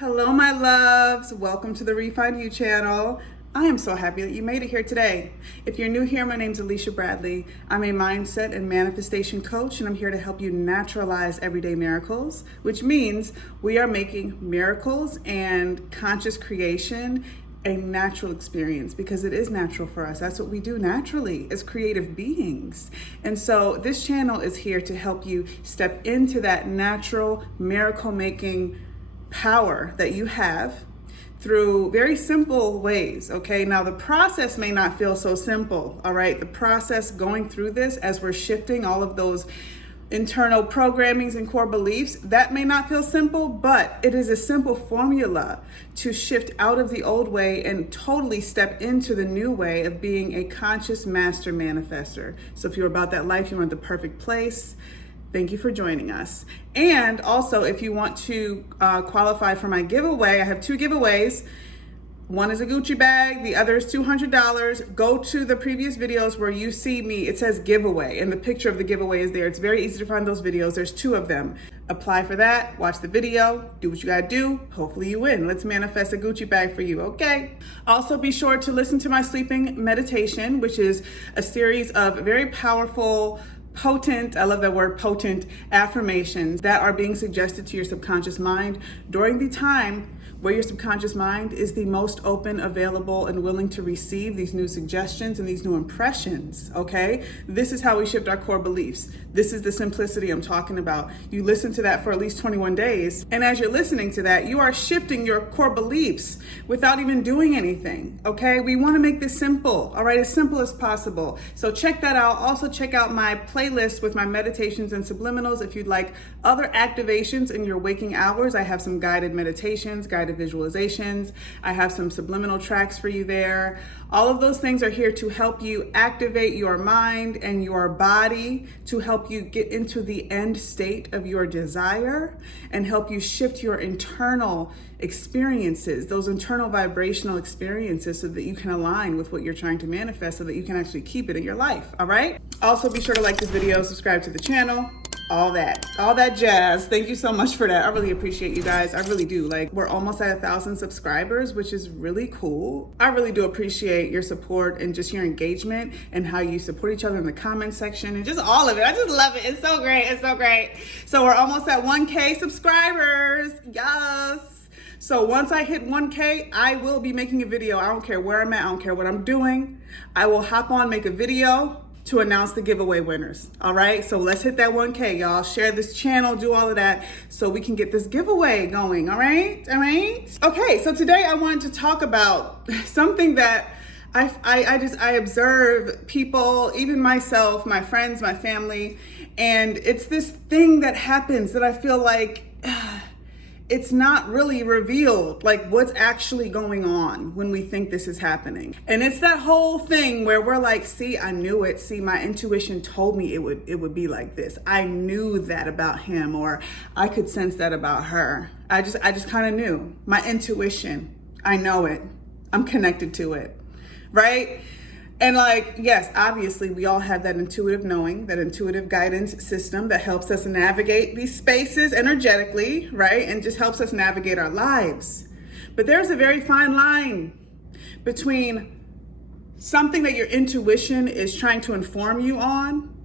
Hello, my loves. Welcome to the Refine You channel. I am so happy that you made it here today. If you're new here, my name's Alisha Bradley. I'm a mindset and manifestation coach, and I'm here to help you naturalize everyday miracles, which means we are making miracles and conscious creation a natural experience, because it is natural for us. That's what we do naturally as creative beings. And so this channel is here to help you step into that natural miracle making power that you have through very simple ways. Okay, now the process may not feel so simple. All right, the process going through this as we're shifting all of those internal programmings and core beliefs, that may not feel simple, but it is a simple formula to shift out of the old way and totally step into the new way of being a conscious master manifester. So if you're about that life, you're in the perfect place. Thank you for joining us. And also, if you want to qualify for my giveaway, I have two giveaways. One is a Gucci bag, the other is $200. Go to the previous videos where you see me, it says giveaway, and the picture of the giveaway is there. It's very easy to find those videos. There's two of them. Apply for that, watch the video, do what you gotta do. Hopefully you win. Let's manifest a Gucci bag for you, okay? Also be sure to listen to my sleeping meditation, which is a series of very powerful, potent, I love that word, potent affirmations that are being suggested to your subconscious mind during the time where your subconscious mind is the most open, available, and willing to receive these new suggestions and these new impressions, okay? This is how we shift our core beliefs. This is the simplicity I'm talking about. You listen to that for at least 21 days, and as you're listening to that, you are shifting your core beliefs without even doing anything, okay? We wanna make this simple, all right? As simple as possible. So check that out. Also check out my playlist with my meditations and subliminals. If you'd like other activations in your waking hours, I have some guided meditations, guided visualizations. I have some subliminal tracks for you there. All of those things are here to help you activate your mind and your body, to help you get into the end state of your desire and help you shift your internal experiences, those internal vibrational experiences, so that you can align with what you're trying to manifest, so that you can actually keep it in your life. All right. Also be sure to like this video, subscribe to the channel. All that jazz. Thank you so much for that. I really appreciate you guys. I really do. Like, we're almost at 1,000 subscribers, which is really cool. I really do appreciate your support and just your engagement and how you support each other in the comment section and just all of it. I just love it. It's so great. It's so great. So we're almost at 1K subscribers. Yes. So once I hit 1K, I will be making a video. I don't care where I'm at. I don't care what I'm doing. I will hop on, make a video to announce the giveaway winners. All right, so let's hit that 1K, y'all. Share this channel, do all of that so we can get this giveaway going. All right. Okay, so today I wanted to talk about something that I observe people, even myself, my friends, my family, and it's this thing that happens that I feel like it's not really revealed, like what's actually going on when we think this is happening. And it's that whole thing where we're like, see, I knew it. See, my intuition told me it would be like this. I knew that about him, or I could sense that about her. I just kind of knew. My intuition, I know it. I'm connected to it, right? And like, yes, obviously we all have that intuitive knowing, that intuitive guidance system that helps us navigate these spaces energetically, right? And just helps us navigate our lives. But there's a very fine line between something that your intuition is trying to inform you on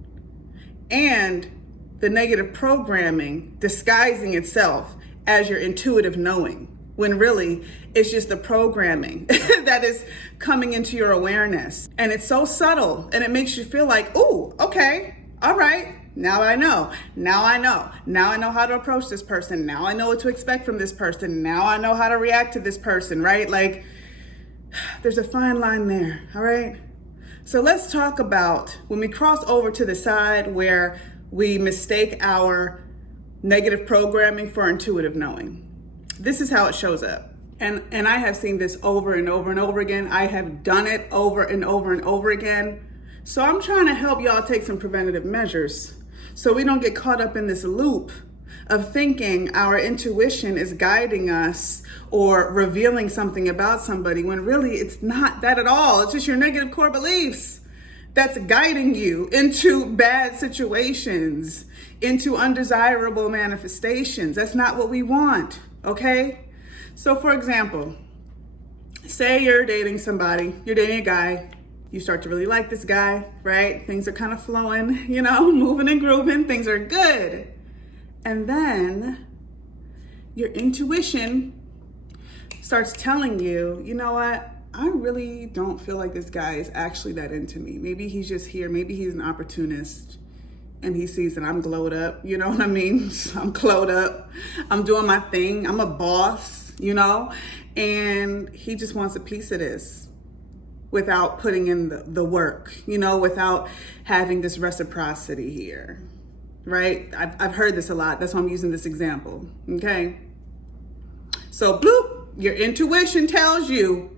and the negative programming disguising itself as your intuitive knowing, when really it's just the programming that is coming into your awareness. And it's so subtle, and it makes you feel like, oh, okay, all right, now I know. Now I know how to approach this person. Now I know what to expect from this person. Now I know how to react to this person, right? Like, there's a fine line there, all right? So let's talk about when we cross over to the side where we mistake our negative programming for intuitive knowing. This is how it shows up. And I have seen this over and over and over again. I have done it over and over and over again. So I'm trying to help y'all take some preventative measures so we don't get caught up in this loop of thinking our intuition is guiding us or revealing something about somebody, when really it's not that at all. It's just your negative core beliefs that's guiding you into bad situations, into undesirable manifestations. That's not what we want, okay? So for example, say you're dating somebody, you're dating a guy, you start to really like this guy, right? Things are kind of flowing, moving and grooving, things are good. And then your intuition starts telling you, you know what? I really don't feel like this guy is actually that into me. Maybe he's just here. Maybe he's an opportunist and he sees that I'm glowed up. You know what I mean? I'm glowed up. I'm doing my thing. I'm a boss, and he just wants a piece of this without putting in the work, without having this reciprocity here, right? I've heard this a lot. That's why I'm using this example, okay? So bloop, your intuition tells you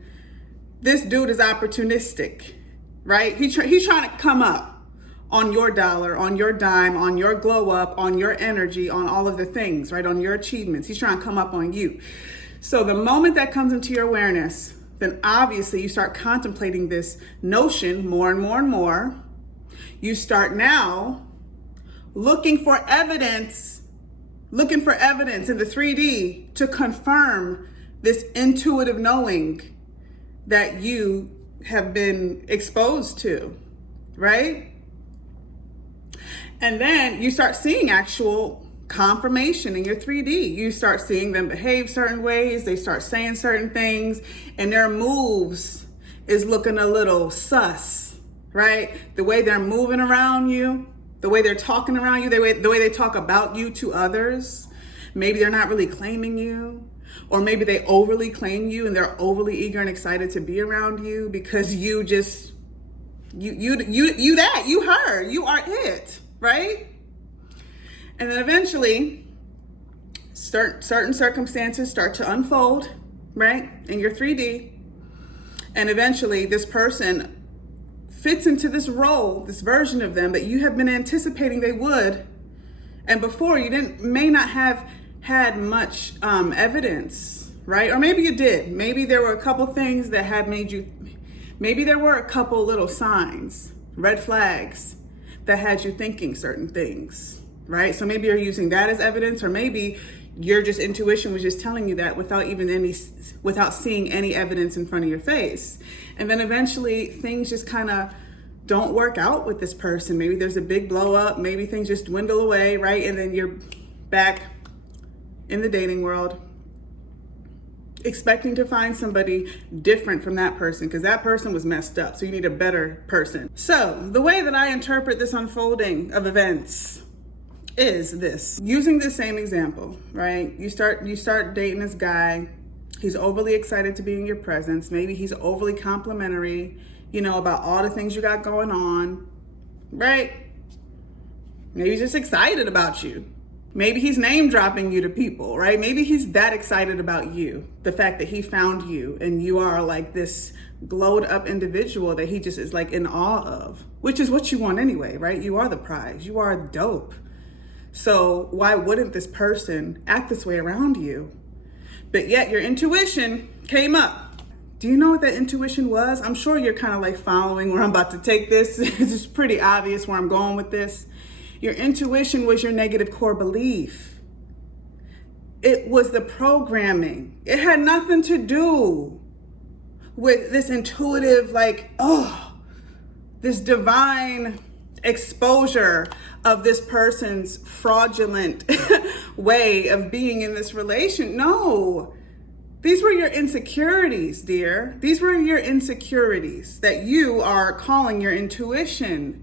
this dude is opportunistic, right? He's trying to come up on your dollar, on your dime, on your glow up, on your energy, on all of the things, right? On your achievements. He's trying to come up on you. So the moment that comes into your awareness, then obviously you start contemplating this notion more and more and more. You start now looking for evidence in the 3D to confirm this intuitive knowing that you have been exposed to, right? And then you start seeing actual confirmation in your 3D. You start seeing them behave certain ways, they start saying certain things, and their moves is looking a little sus, right? The way they're moving around you, the way they're talking around you, the way they talk about you to others. Maybe they're not really claiming you. Or maybe they overly claim you and they're overly eager and excited to be around you because you are it, right? And then eventually certain circumstances start to unfold, right? In your 3D. And eventually this person fits into this role, this version of them that you have been anticipating they would. And before you may not have had much evidence, right? Or maybe you did. Maybe there were a couple things that had maybe there were a couple little signs, red flags that had you thinking certain things, right? So maybe you're using that as evidence, or maybe your intuition was just telling you that without seeing any evidence in front of your face. And then eventually things just kind of don't work out with this person. Maybe there's a big blow up, maybe things just dwindle away, right? And then you're back in the dating world, expecting to find somebody different from that person because that person was messed up. So you need a better person. So the way that I interpret this unfolding of events is this. Using the same example, right? You start dating this guy. He's overly excited to be in your presence. Maybe he's overly complimentary, about all the things you got going on, right? Maybe he's just excited about you. Maybe he's name dropping you to people, right? Maybe he's that excited about you, the fact that he found you and you are like this glowed up individual that he just is like in awe of, which is what you want anyway, right? You are the prize, you are dope. So why wouldn't this person act this way around you? But yet your intuition came up. Do you know what that intuition was? I'm sure you're kind of like following where I'm about to take this. It's pretty obvious where I'm going with this. Your intuition was your negative core belief. It was the programming. It had nothing to do with this intuitive, this divine exposure of this person's fraudulent way of being in this relation. No, these were your insecurities, dear. These were your insecurities that you are calling your intuition.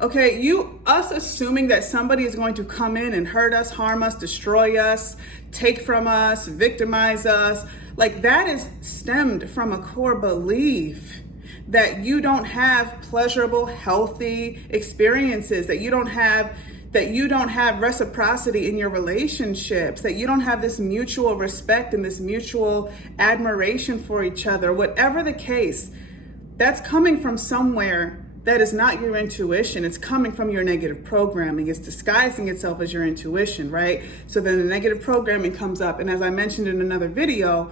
Okay, us assuming that somebody is going to come in and hurt us, harm us, destroy us, take from us, victimize us, that is stemmed from a core belief that you don't have pleasurable, healthy experiences, that you don't have reciprocity in your relationships, that you don't have this mutual respect and this mutual admiration for each other. Whatever the case, that's coming from somewhere that is not your intuition. It's coming from your negative programming. It's disguising itself as your intuition, right? So then the negative programming comes up. And as I mentioned in another video,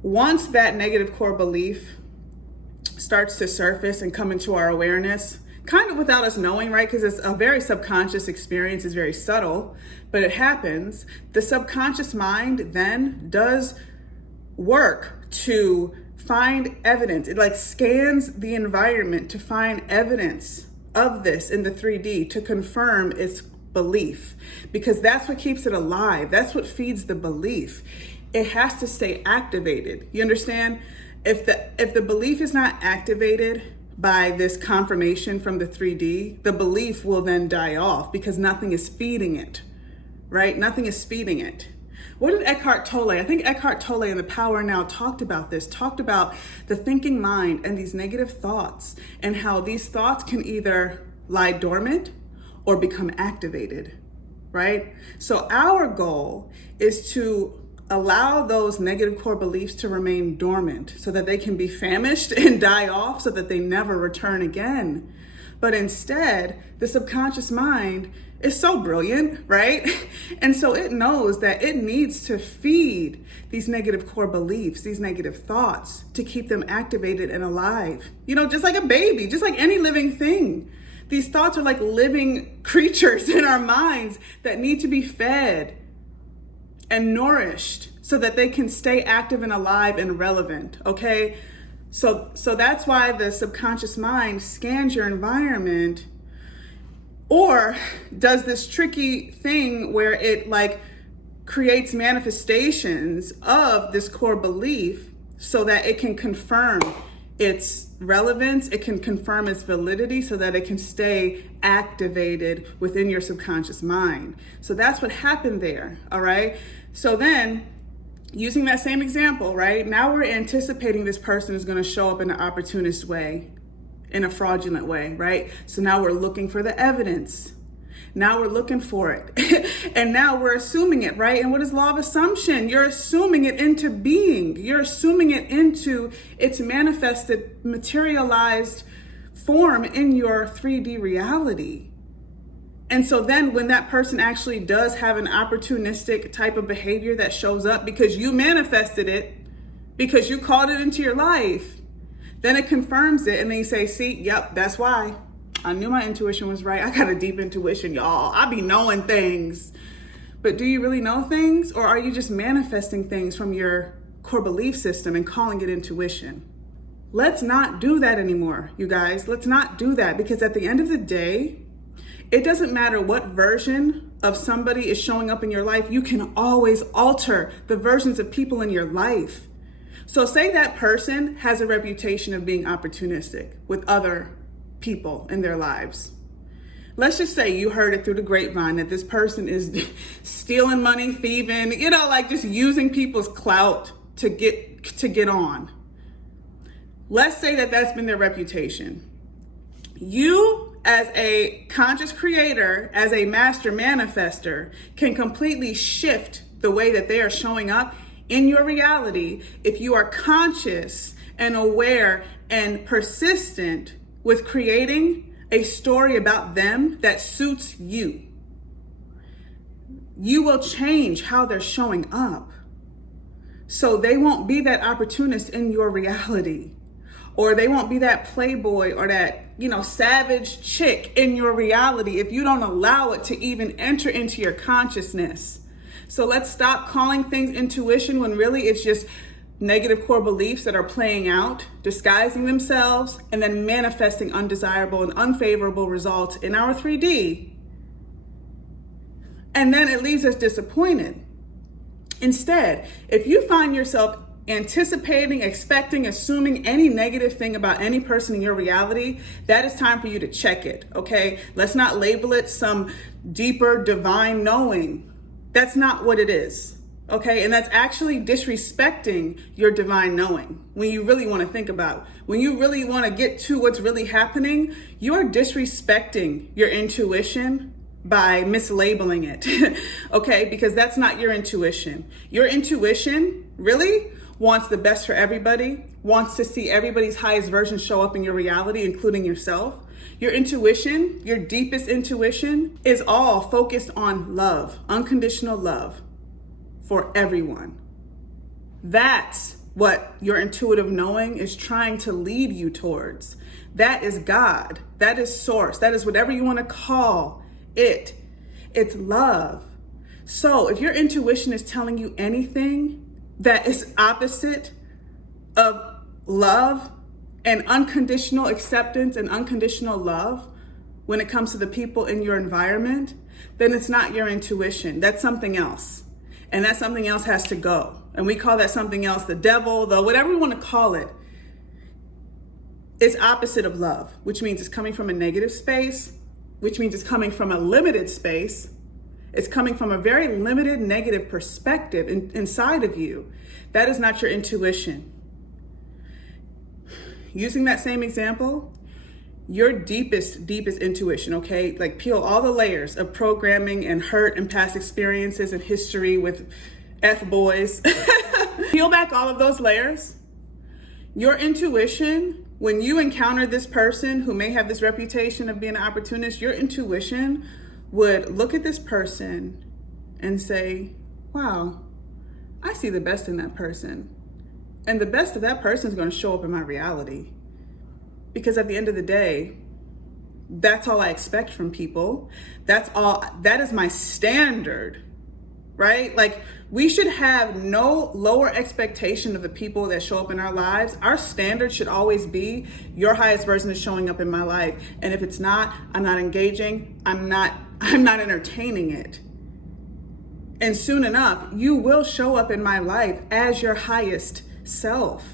once that negative core belief starts to surface and come into our awareness, kind of without us knowing, right? Because it's a very subconscious experience, it's very subtle, but it happens. The subconscious mind then does work to find evidence. It like scans the environment to find evidence of this in the 3D to confirm its belief, because that's what keeps it alive. That's what feeds the belief. It has to stay activated. You understand? If the belief is not activated by this confirmation from the 3D, the belief will then die off because nothing is feeding it, right? Nothing is feeding it. What did Eckhart Tolle, I think Eckhart Tolle in The Power Now talked about this, talked about the thinking mind and these negative thoughts and how these thoughts can either lie dormant or become activated, right? So our goal is to allow those negative core beliefs to remain dormant so that they can be famished and die off so that they never return again. But instead, the subconscious mind is so brilliant, right? And so it knows that it needs to feed these negative core beliefs, these negative thoughts, to keep them activated and alive. You know, just like a baby, just like any living thing. These thoughts are like living creatures in our minds that need to be fed and nourished so that they can stay active and alive and relevant, okay? So that's why the subconscious mind scans your environment or does this tricky thing where it like creates manifestations of this core belief so that it can confirm its relevance, it can confirm its validity so that it can stay activated within your subconscious mind. So that's what happened there, all right? So then, using that same example, right? Now we're anticipating this person is going to show up in an opportunist way, in a fraudulent way, right? So now we're looking for the evidence. Now we're looking for it. And now we're assuming it, right? And what is law of assumption? You're assuming it into being. You're assuming it into its manifested, materialized form in your 3D reality. And so then when that person actually does have an opportunistic type of behavior that shows up because you manifested it, because you called it into your life, then it confirms it. And then you say, see, yep, that's why. I knew my intuition was right. I got a deep intuition, y'all. I be knowing things. But do you really know things? Or are you just manifesting things from your core belief system and calling it intuition? Let's not do that anymore, you guys. Let's not do that, because at the end of the day, it doesn't matter what version of somebody is showing up in your life. You can always alter the versions of people in your life. So say that person has a reputation of being opportunistic with other people in their lives. Let's just say you heard it through the grapevine that this person is stealing money, thieving, you know, like just using people's clout to get on. Let's say that that's been their reputation. You, as a conscious creator, as a master manifester, can completely shift the way that they are showing up in your reality if you are conscious and aware and persistent with creating a story about them that suits you. You will change how they're showing up. So they won't be that opportunist in your reality. Or they won't be that playboy or that, you know, savage chick in your reality if you don't allow it to even enter into your consciousness. So let's stop calling things intuition when really it's just negative core beliefs that are playing out, disguising themselves, and then manifesting undesirable and unfavorable results in our 3D. And then it leaves us disappointed. Instead, if you find yourself anticipating, expecting, assuming any negative thing about any person in your reality, that is time for you to check it, okay? Let's not label it some deeper divine knowing. That's not what it is, okay? And that's actually disrespecting your divine knowing when you really want to think about it. When you really want to get to what's really happening, you're disrespecting your intuition by mislabeling it, okay? Because that's not your intuition. Your intuition really wants the best for everybody, wants to see everybody's highest version show up in your reality, including yourself. Your intuition, your deepest intuition, is all focused on love, unconditional love for everyone. That's what your intuitive knowing is trying to lead you towards. That is God. That is source. That is whatever you want to call it. It's love. So if your intuition is telling you anything, that is opposite of love and unconditional acceptance and unconditional love when it comes to the people in your environment, then it's not your intuition. That's something else. And that something else has to go. And we call that something else the devil, the whatever we want to call it. It's opposite of love, which means it's coming from a negative space, which means it's coming from a limited space. It's coming from a very limited negative perspective inside of you. That is not your intuition. Using that same example, your deepest intuition, okay? Like peel all the layers of programming and hurt and past experiences and history with F-boys. Peel back all of those layers. Your intuition, when you encounter this person who may have this reputation of being an opportunist, your intuition would look at this person and say, wow, I see the best in that person. And the best of that person is going to show up in my reality. Because at the end of the day, that's all I expect from people. That is my standard, right? Like, we should have no lower expectation of the people that show up in our lives. Our standard should always be your highest version is showing up in my life. And if it's not, I'm not engaging. I'm not entertaining it. And soon enough, you will show up in my life as your highest self.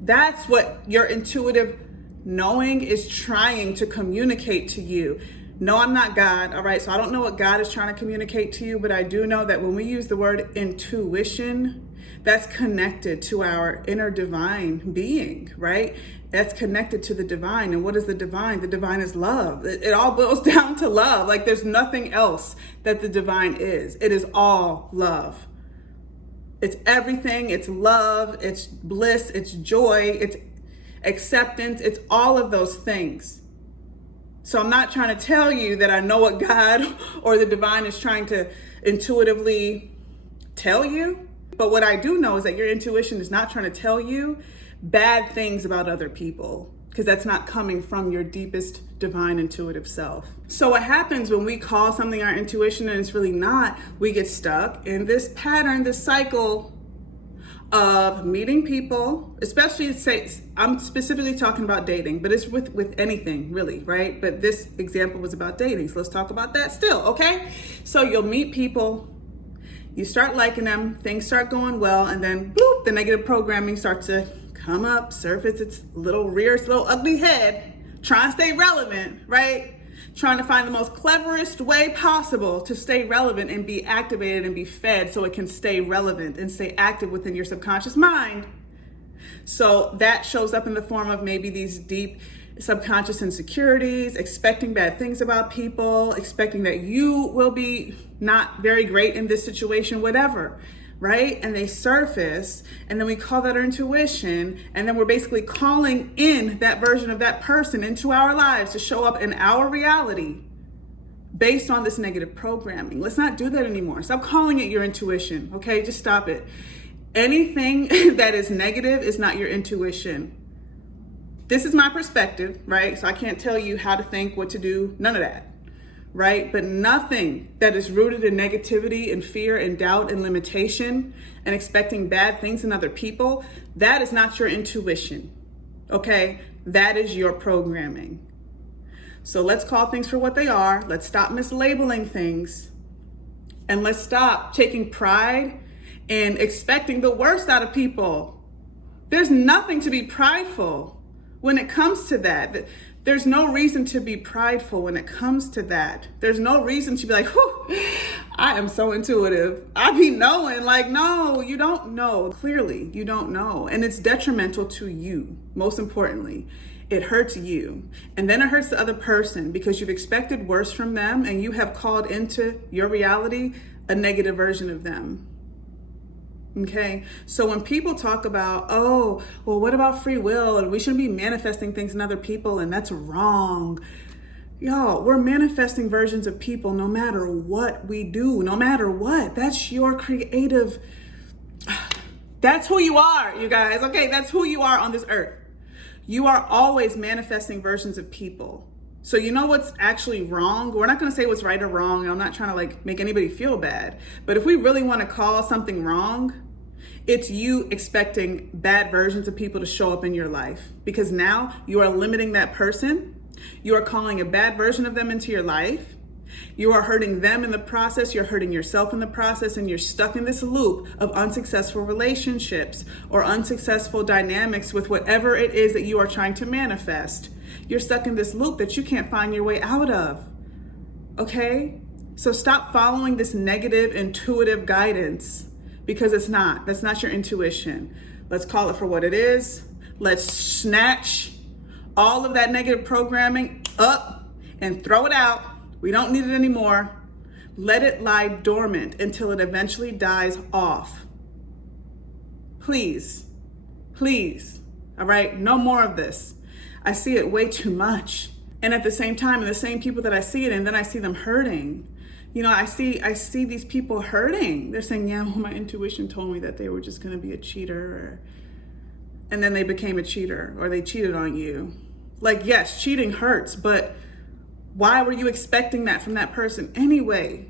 That's what your intuitive knowing is trying to communicate to you. No, I'm not God, all right? So I don't know what God is trying to communicate to you, but I do know that when we use the word intuition, that's connected to our inner divine being, right? That's connected to the divine. And what is the divine? The divine is love. It all boils down to love. Like, there's nothing else that the divine is. It is all love. It's everything. It's love. It's bliss. It's joy. It's acceptance. It's all of those things. So I'm not trying to tell you that I know what God or the divine is trying to intuitively tell you. But what I do know is that your intuition is not trying to tell you bad things about other people, because that's not coming from your deepest divine intuitive self. So what happens when we call something our intuition and it's really not, we get stuck in this pattern, this cycle of meeting people, especially, say, I'm specifically talking about dating, but it's with anything really, right? But this example was about dating, so let's talk about that still, okay? So you'll meet people, you start liking them, things start going well, and then boop, the negative programming starts to come up, surface its little ugly head, trying to stay relevant, right? Trying to find the most cleverest way possible to stay relevant and be activated and be fed so it can stay relevant and stay active within your subconscious mind. So that shows up in the form of maybe these deep subconscious insecurities, expecting bad things about people, expecting that you will be not very great in this situation, whatever, right? And they surface, and then we call that our intuition, and then we're basically calling in that version of that person into our lives to show up in our reality based on this negative programming. Let's not do that anymore. Stop calling it your intuition, okay? Just stop it. Anything that is negative is not your intuition. This is my perspective, right? So I can't tell you how to think, what to do, none of that. Right? But nothing that is rooted in negativity and fear and doubt and limitation and expecting bad things in other people, that is not your intuition, okay? That is your programming. So let's call things for what they are. Let's stop mislabeling things, and let's stop taking pride in expecting the worst out of people. There's nothing to be prideful when it comes to that. There's no reason to be prideful when it comes to that. There's no reason to be like, whew, I am so intuitive. I be knowing, like, no, you don't know. Clearly, you don't know. And it's detrimental to you, most importantly. It hurts you. And then it hurts the other person because you've expected worse from them and you have called into your reality a negative version of them. Okay, so when people talk about, oh, well, what about free will? And we shouldn't be manifesting things in other people, and that's wrong. Y'all, we're manifesting versions of people no matter what we do, no matter what. That's your creative, that's who you are, you guys. Okay, that's who you are on this earth. You are always manifesting versions of people. So you know what's actually wrong? We're not going to say what's right or wrong. I'm not trying to like make anybody feel bad. But if we really want to call something wrong, It's you expecting bad versions of people to show up in your life because now you are limiting that person. You are calling a bad version of them into your life. You are hurting them in the process. You're hurting yourself in the process, and you're stuck in this loop of unsuccessful relationships or unsuccessful dynamics with whatever it is that you are trying to manifest. You're stuck in this loop that you can't find your way out of. Okay? So stop following this negative intuitive guidance because it's not. That's not your intuition. Let's call it for what it is. Let's snatch all of that negative programming up and throw it out. We don't need it anymore. Let it lie dormant until it eventually dies off. Please, please, all right? No more of this. I see it way too much. And at the same time, and the same people that I see it in, then I see them hurting. You know, I see these people hurting. They're saying, yeah, well, my intuition told me that they were just gonna be a cheater. And then they became a cheater, or they cheated on you. Like, yes, cheating hurts, but why were you expecting that from that person anyway?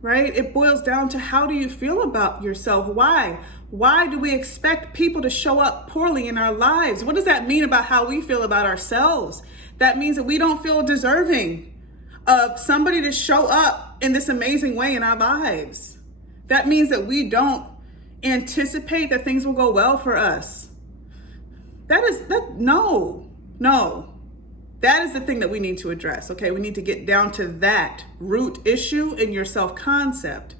Right? It boils down to, how do you feel about yourself? Why? Why do we expect people to show up poorly in our lives? What does that mean about how we feel about ourselves? That means that we don't feel deserving of somebody to show up in this amazing way in our lives. That means that we don't anticipate that things will go well for us. No. That is the thing that we need to address, okay? We need to get down to that root issue in your self-concept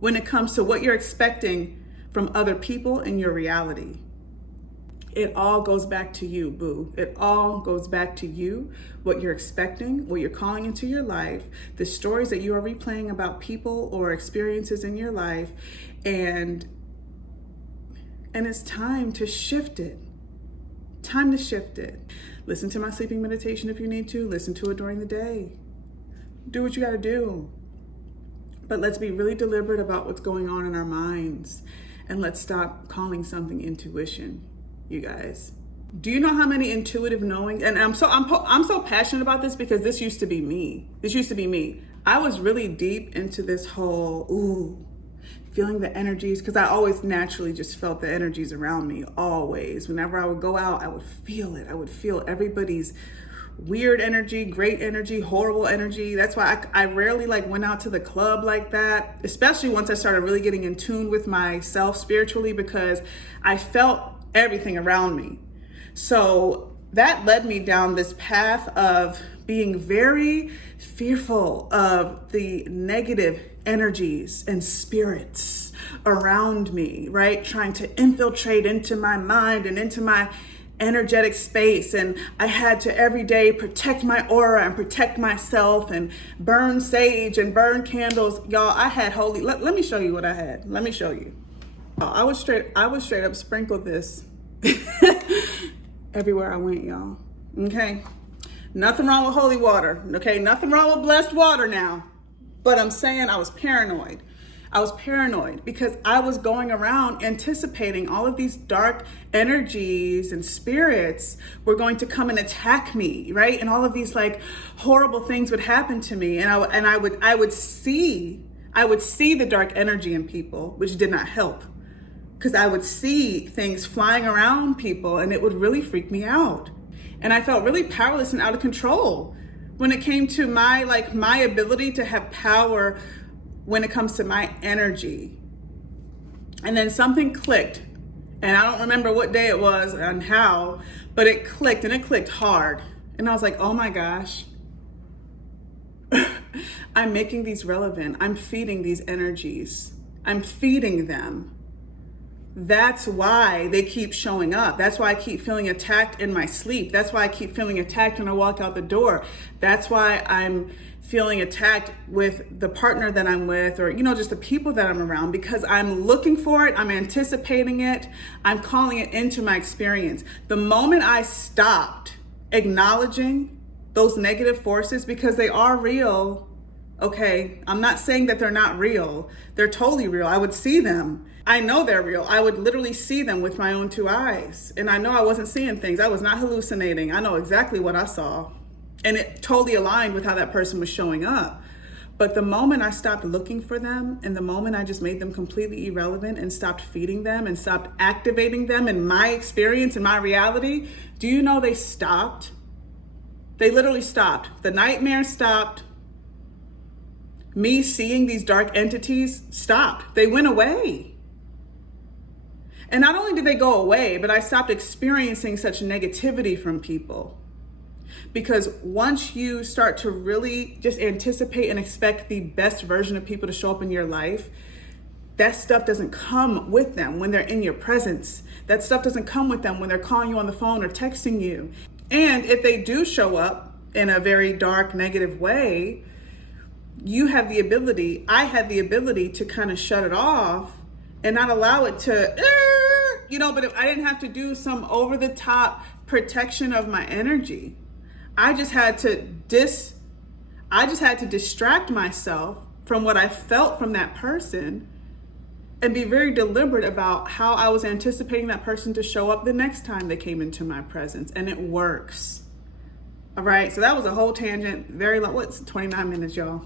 when it comes to what you're expecting from other people in your reality. It all goes back to you, boo. It all goes back to you, what you're expecting, what you're calling into your life, the stories that you are replaying about people or experiences in your life, and it's time to shift it. Time to shift it. Listen to my sleeping meditation if you need to. Listen to it during the day. Do what you got to do. But let's be really deliberate about what's going on in our minds, and let's stop calling something intuition, you guys. Do you know how many intuitive knowing? And I'm so passionate about this because this used to be me. I was really deep into this whole feeling the energies, because I always naturally just felt the energies around me, always. Whenever I would go out, I would feel it. I would feel everybody's weird energy, great energy, horrible energy. That's why I rarely went out to the club like that, especially once I started really getting in tune with myself spiritually, because I felt everything around me. So that led me down this path of being very fearful of the negative energies and spirits around me, right? Trying to infiltrate into my mind and into my energetic space. And I had to every day protect my aura and protect myself and burn sage and burn candles. Y'all, I had holy, let me show you what I had. Let me show you. I would straight up sprinkle this everywhere I went, y'all. Okay. Nothing wrong with holy water. Okay. Nothing wrong with blessed water now. But I'm saying I was paranoid. I was paranoid because I was going around anticipating all of these dark energies and spirits were going to come and attack me, right? And all of these horrible things would happen to me. And I would see the dark energy in people, which did not help, because I would see things flying around people and it would really freak me out. And I felt really powerless and out of control when it came to my ability to have power when it comes to my energy. And then something clicked, and I don't remember what day it was and how, but it clicked, and it clicked hard. And I was like, oh my gosh, I'm making these relevant. I'm feeding these energies. I'm feeding them. That's why they keep showing up. That's why I keep feeling attacked in my sleep. That's why I keep feeling attacked when I walk out the door. That's why I'm feeling attacked with the partner that I'm with, or, just the people that I'm around, because I'm looking for it. I'm anticipating it. I'm calling it into my experience. The moment I stopped acknowledging those negative forces, because they are real, okay? I'm not saying that they're not real. They're totally real. I would see them. I know they're real. I would literally see them with my own two eyes. And I know I wasn't seeing things. I was not hallucinating. I know exactly what I saw. And it totally aligned with how that person was showing up. But the moment I stopped looking for them, and the moment I just made them completely irrelevant and stopped feeding them and stopped activating them in my experience and my reality, do you know they stopped? They literally stopped. The nightmare stopped. Me seeing these dark entities stopped. They went away. And not only did they go away, but I stopped experiencing such negativity from people. Because once you start to really just anticipate and expect the best version of people to show up in your life, that stuff doesn't come with them when they're in your presence. That stuff doesn't come with them when they're calling you on the phone or texting you. And if they do show up in a very dark, negative way, you have the ability, I had the ability to kind of shut it off and not allow it to, but if I didn't have to do some over the top protection of my energy, I just had to distract myself from what I felt from that person and be very deliberate about how I was anticipating that person to show up the next time they came into my presence. And it works. All right, so that was a whole tangent, very long, 29 minutes, y'all.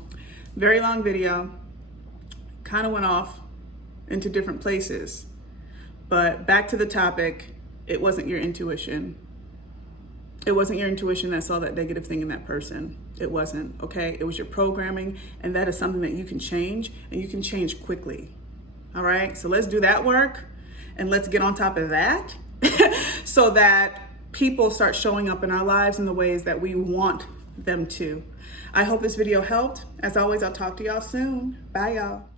Very long video, kind of went off into different places. But back to the topic, it wasn't your intuition. It wasn't your intuition that saw that negative thing in that person. It wasn't, okay? It was your programming, and that is something that you can change, and you can change quickly. All right, so let's do that work, and let's get on top of that so that people start showing up in our lives in the ways that we want them to. I hope this video helped. As always, I'll talk to y'all soon. Bye, y'all.